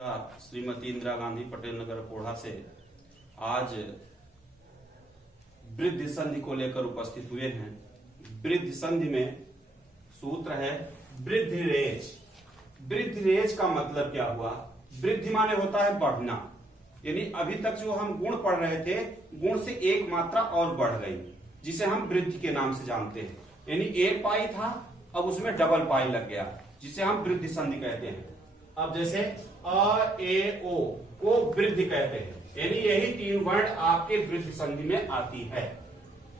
श्रीमती इंदिरा गांधी पटेल नगर कोढ़ा से आज वृद्धि संधि को लेकर उपस्थित हुए हैं। वृद्धि संधि में सूत्र है वृद्धि रेच। वृद्धि रेच का मतलब क्या हुआ? वृद्धि माने होता है बढ़ना, यानी अभी तक जो हम गुण पढ़ रहे थे, गुण से एक मात्रा और बढ़ गई, जिसे हम वृद्धि के नाम से जानते हैं। यानी एक पाई था, अब उसमें डबल पाई लग गया, जिसे हम वृद्धि संधि कहते हैं। अब जैसे अ ए ओ को वृद्धि कहते हैं, यानी यही तीन वर्ण आपके वृद्धि संधि में आती है,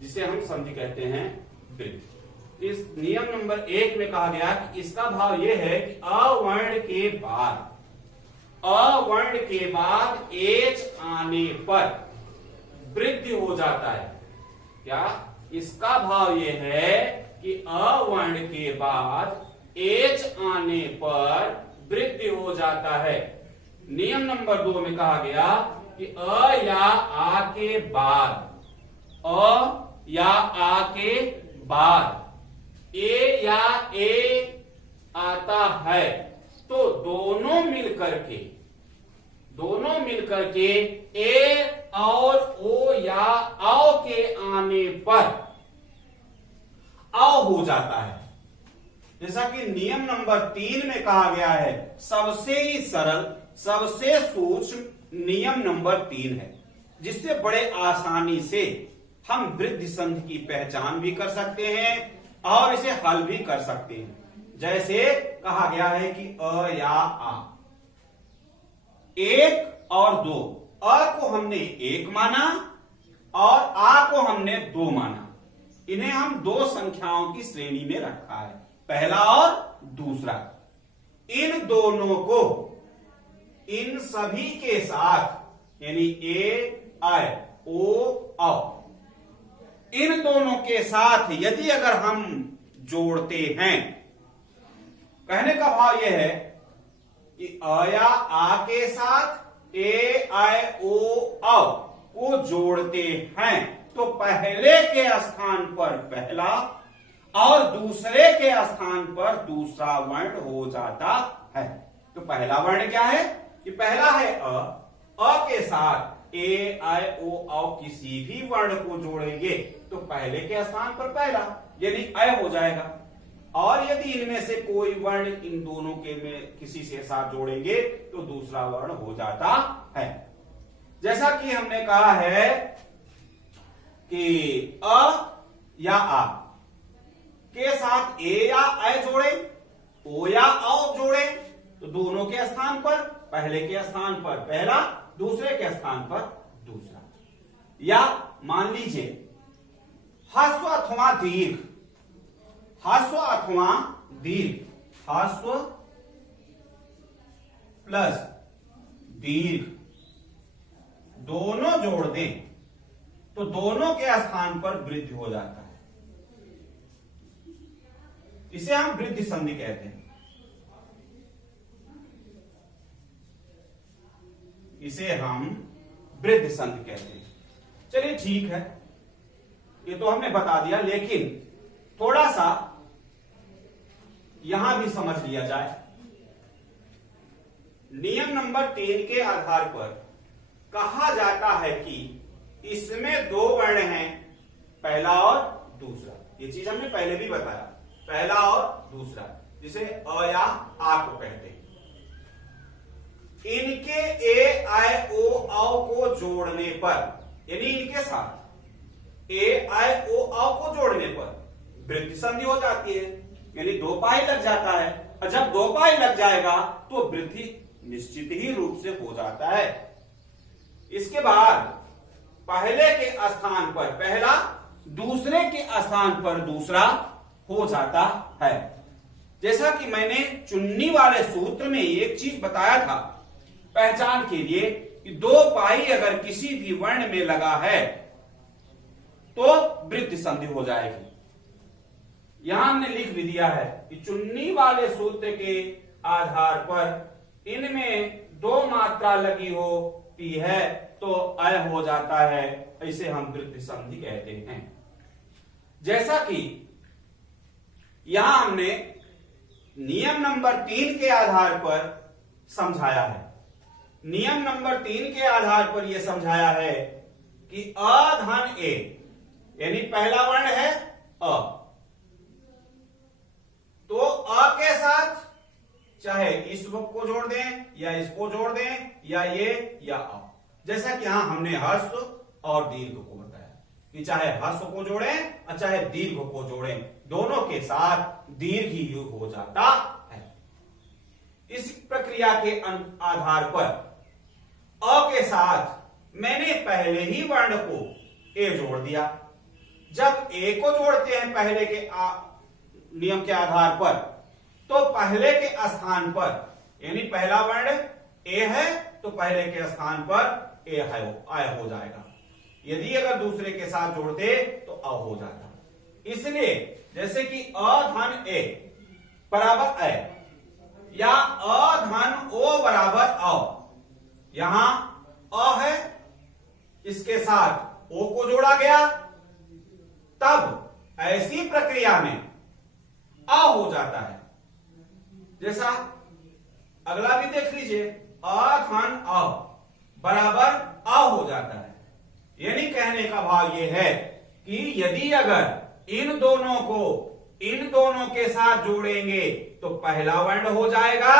जिसे हम संधि कहते हैं वृद्धि। इस नियम नंबर 1 में कहा गया कि इसका भाव यह है कि अवर्ण के बाद एच आने पर वृद्धि हो जाता है। क्या? इसका भाव यह है कि अवर्ण के बाद एच आने पर वृद्धि हो जाता है। नियम नंबर 2 में कहा गया कि अ या आ के बाद, अ या आ के बाद ए या ए आता है तो दोनों मिलकर के ए और ओ या औ के आने पर औ हो जाता है। जैसा कि नियम नंबर 3 में कहा गया है, सबसे ही सरल, सबसे सूक्ष्म नियम नंबर 3 है, जिससे बड़े आसानी से हम वृद्धि संधि की पहचान भी कर सकते हैं और इसे हल भी कर सकते हैं। जैसे कहा गया है कि अ या आ, 1 और 2, अ को हमने 1 माना और आ को हमने 2 माना। इन्हें हम दो संख्याओं की श्रेणी में रखा है, पहला और दूसरा। इन दोनों को इन सभी के साथ, यानी ए आई ओ औ, इन दोनों के साथ यदि अगर हम जोड़ते हैं, कहने का भाव यह है कि अ या आ के साथ ए आई ओ औ को जोड़ते हैं तो पहले के स्थान पर पहला और दूसरे के स्थान पर दूसरा वर्ण हो जाता है। तो पहला वर्ण क्या है? कि पहला है अ के साथ ए आई ओ औ किसी भी वर्ण को जोड़ेंगे तो पहले के स्थान पर पहला, यानी अ हो जाएगा। और यदि इनमें से कोई वर्ण इन दोनों के में किसी से साथ जोड़ेंगे तो दूसरा वर्ण हो जाता है। जैसा कि हमने कहा है कि अ या आ के साथ ए या ऐ जोड़े, ओ या औ जोड़े तो दोनों के स्थान पर, पहले के स्थान पर पहला, दूसरे के स्थान पर दूसरा। या मान लीजिए ह्रस्व अथवा दीर्घ, ह्रस्व अथवा दीर्घ, ह्रस्व प्लस दीर्घ दोनों जोड़ दें तो दोनों के स्थान पर वृद्धि हो जाता है। इसे हम वृद्धि संधि कहते हैं। इसे हम वृद्धि संधि कहते हैं। चलिए ठीक है, ये तो हमने बता दिया, लेकिन थोड़ा सा यहां भी समझ लिया जाए। नियम नंबर 3 के आधार पर कहा जाता है कि इसमें दो वर्ण हैं, पहला और दूसरा। ये चीज हमने पहले भी बताया, पहला और दूसरा, जिसे अ या आ को कहते हैं। इनके ए आई ओ औ को जोड़ने पर, यानी इनके साथ ए आई ओ औ को जोड़ने पर वृद्धि संधि हो जाती है, यानी 2 पाई लग जाता है। और जब 2 पाई लग जाएगा तो वृद्धि निश्चित ही रूप से हो जाता है। इसके बाद पहले के स्थान पर पहला, दूसरे के स्थान पर दूसरा हो जाता है। जैसा कि मैंने चुन्नी वाले सूत्र में एक चीज बताया था पहचान के लिए कि 2 पाई अगर किसी भी वर्ण में लगा है तो वृद्धि संधि हो जाएगी। यहां हमने लिख भी दिया है कि चुन्नी वाले सूत्र के आधार पर इनमें 2 मात्रा लगी होती है तो अय हो जाता है, इसे हम वृद्धि संधि कहते हैं। जैसा कि यहां हमने नियम नंबर 3 के आधार पर समझाया है नियम नंबर 3 के आधार पर यह समझाया है कि अ धन ए, यानी पहला वर्ण है अ, तो अ के साथ चाहे इस को जोड़ दें या इसको जोड़ दें या ये या अ, जैसा कि यहां हमने हर्ष और दीर्घ को बताया कि चाहे हर्ष को जोड़ें और चाहे दीर्घ को जोड़ें, दोनों के साथ दीर्घ ही युग हो जाता है। इस प्रक्रिया के आधार पर अ के साथ मैंने पहले ही वर्ण को ए जोड़ दिया। जब ए को जोड़ते हैं पहले के नियम के आधार पर, तो पहले के स्थान पर, यानी पहला वर्ण ए है तो पहले के स्थान पर ए है आय हो जाएगा। यदि अगर दूसरे के साथ जोड़ते तो अ हो जाता। इसलिए जैसे कि अ धन ए बराबर ए या अ धन ओ बराबर अ, यहां अ है, इसके साथ ओ को जोड़ा गया, तब ऐसी प्रक्रिया में अ हो जाता है। जैसा अगला भी देख लीजिए, अ धन अ बराबर अ हो जाता है। यानी कहने का भाव यह है कि यदि अगर इन दोनों के साथ जोड़ेंगे तो पहला वर्ण हो जाएगा।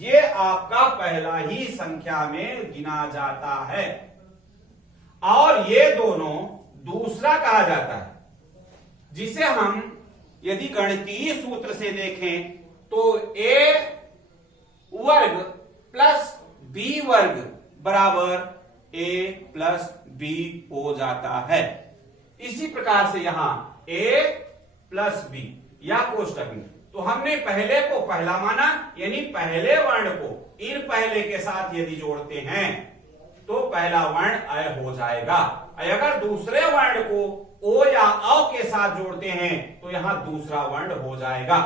ये आपका पहला ही संख्या में गिना जाता है और ये दोनों दूसरा कहा जाता है, जिसे हम यदि गणितीय सूत्र से देखें तो ए वर्ग प्लस बी वर्ग बराबर ए प्लस बी हो जाता है। इसी प्रकार से यहां ए प्लस बी या कोष्टक में, तो हमने पहले को पहला माना, यानी पहले वर्ण को इन पहले के साथ यदि जोड़ते हैं तो पहला वर्ण अय हो जाएगा। अगर दूसरे वर्ण को ओ या अ के साथ जोड़ते हैं तो यहां दूसरा वर्ण हो जाएगा।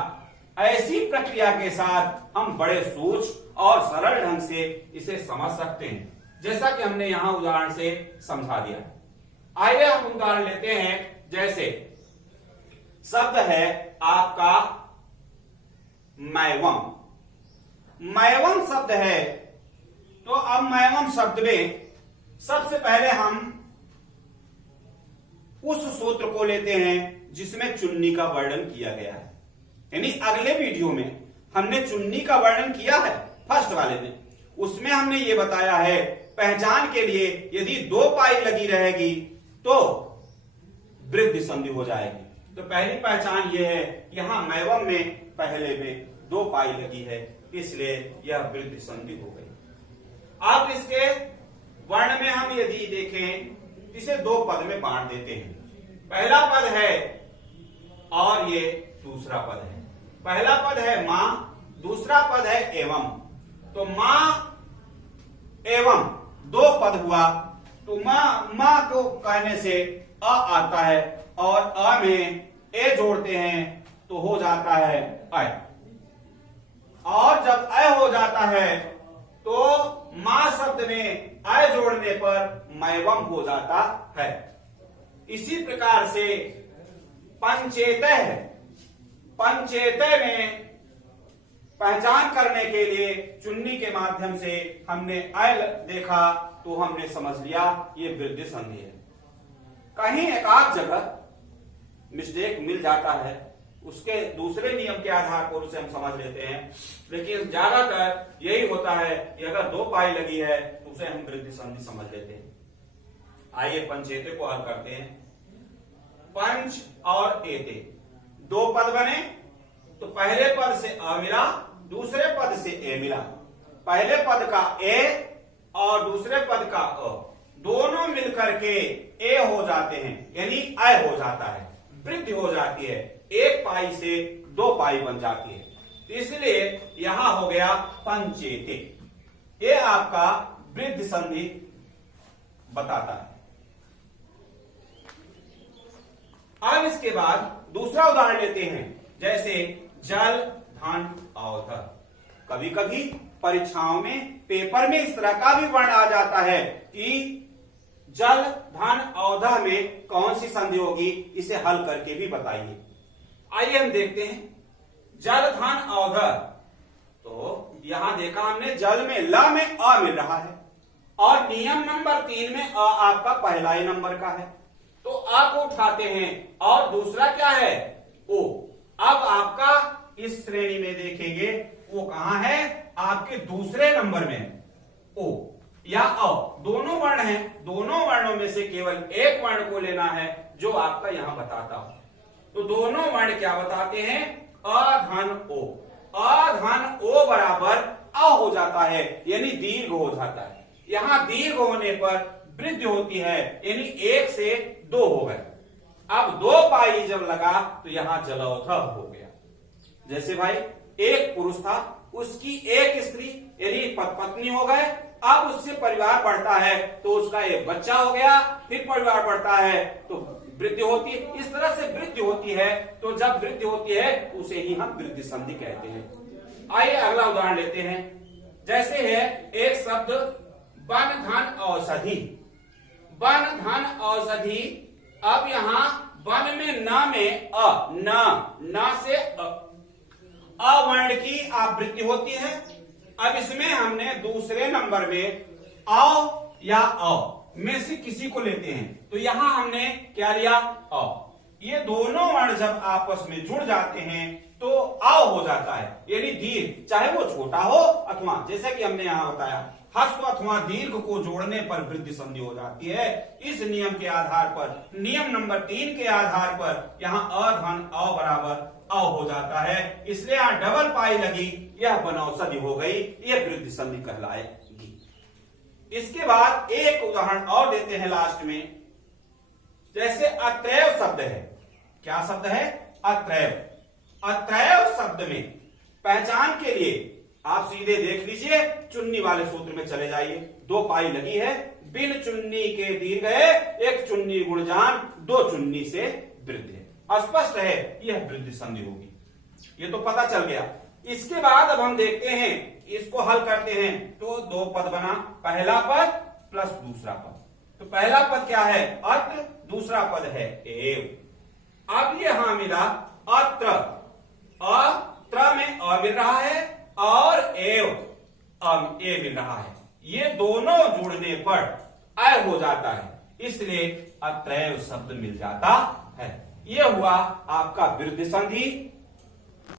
ऐसी प्रक्रिया के साथ हम बड़े सूक्ष्म और सरल ढंग से इसे समझ सकते हैं, जैसा कि हमने यहां उदाहरण से समझा दिया। आइए हम उदाहरण लेते हैं। जैसे शब्द है आपका मैवम, मैवम शब्द है, तो अब मैवम शब्द में सबसे पहले हम उस सूत्र को लेते हैं जिसमें चुन्नी का वर्णन किया गया है। यानी अगले वीडियो में हमने चुन्नी का वर्णन किया है, फर्स्ट वाले में, उसमें हमने ये बताया है पहचान के लिए यदि 2 पाई लगी रहेगी तो वृद्धि संधि हो जाएगी। तो पहली पहचान ये है, यहां मैवम में पहले में 2 पाई लगी है, इसलिए यह वृद्धि संधि हो गई। अब इसके वर्ण में हम यदि देखें, इसे 2 पद में बांट देते हैं। पहला पद है और ये दूसरा पद है। पहला पद है मां, दूसरा पद है एवं। तो मां एवं 2 पद हुआ, तो मां को कहने से अ आता है और अ में ए जोड़ते हैं तो हो जाता है अय, और जब अय हो जाता है तो मां शब्द में अय जोड़ने पर मैवम हो जाता है। इसी प्रकार से पंचेतय है, पंचेतय में पहचान करने के लिए चुन्नी के माध्यम से हमने अय देखा तो हमने समझ लिया ये वृद्धि संधि है। कहीं एकाध जगह मिस्टेक मिल जाता है, उसके दूसरे नियम के आधार पर उसे हम समझ लेते हैं, लेकिन ज्यादातर यही होता है कि अगर 2 पाई लगी है तो उसे हम वृद्धि संधि समझ लेते हैं। आइए पंचेते को हल करते हैं। पंच और एते 2 पद बने, तो पहले पद से अ मिला, दूसरे पद से ए मिला। पहले पद का ए और दूसरे पद का अ, दोनों मिलकर के ए हो जाते हैं, यानी अय हो जाता है, वृद्धि हो जाती है, 1 पाई से 2 पाई बन जाती है। इसलिए यहां हो गया पंचेते। ये आपका वृद्धि संधि बताता है। अब इसके बाद दूसरा उदाहरण लेते हैं। जैसे जल धन अवध, कभी कभी परीक्षाओं में पेपर में इस तरह का भी वर्ण आ जाता है कि जल धन अवध में कौन सी संधि होगी, इसे हल करके भी बताइए। आइए हम देखते हैं। जल धन अवध, तो यहां देखा हमने जल में ल में अ मिल रहा है और नियम नंबर 3 में अ आपका पहला ही नंबर का है, तो अ को उठाते हैं और दूसरा क्या है ओ। अब आपका इस श्रेणी में देखेंगे वो कहां है, आपके दूसरे नंबर में है। ओ या अ दोनों वर्ण हैं, दोनों वर्णों में से केवल एक वर्ण को लेना है जो आपका यहां बताता हो। तो दोनों वर्ण क्या बताते हैं, अ धन ओ। अ धन ओ बराबर अ हो जाता है, यानी दीर्घ हो जाता है। यहां दीर्घ होने पर वृद्धि होती है, यानी 1 से 2 हो गए। अब 2 पाई जब लगा तो यहां जलौथ हो गया। जैसे भाई एक पुरुष था, उसकी एक स्त्री यानी पत्नी हो गए, अब उससे परिवार बढ़ता है तो उसका एक बच्चा हो गया, फिर परिवार बढ़ता है तो वृद्धि होती है। इस तरह से वृद्धि होती है, तो जब वृद्धि होती है उसे ही हम वृद्धि संधि कहते हैं। आइए अगला उदाहरण लेते हैं। जैसे है एक शब्द वन धन औषधि। वन धन औषधि, अब यहां वन में न में अ, न से अवर्ण की आवृत्ति होती है। अब इसमें हमने दूसरे नंबर में औ या अ में से किसी को लेते हैं, तो यहां हमने क्या लिया, अ। ये दोनों वर्ण जब आपस में जुड़ जाते हैं तो अ हो जाता है, यानी दीर्घ, चाहे वो छोटा हो अथवा, जैसे कि हमने यहां बताया ह्रस्व अथवा दीर्घ को जोड़ने पर वृद्धि संधि हो जाती है। इस नियम के आधार पर, नियम नंबर 3 के आधार पर यहां अ धन अ बराबर अ हो जाता है, इसलिए यहां डबल पाई लगी, यह बनौषधि हो गई, यह वृद्धि संधि कहलाएगी। इसके बाद एक उदाहरण और देते हैं लास्ट में। जैसे अत्रैव शब्द है, क्या शब्द है, अत्रैव। अत्रैव शब्द में पहचान के लिए आप सीधे देख लीजिए, चुन्नी वाले सूत्र में चले जाइए। 2 पाई लगी है, बिन चुन्नी के दीर्घ है, एक चुन्नी गुणजान, 2 चुन्नी से वृद्धि है। स्पष्ट है यह वृद्धि संधि होगी, ये तो पता चल गया। इसके बाद अब हम देखते हैं, इसको हल करते हैं तो 2 पद बना, पहला पद प्लस दूसरा पद। तो पहला पद क्या है, अत्र, दूसरा पद है एव। अब यहां मिला अत्र, अत्र में अ मिल रहा है और एव ए मिल रहा है, ये दोनों जुड़ने पर अ हो जाता है, इसलिए अत्रैव शब्द मिल जाता है। यह हुआ आपका वृद्धि संधि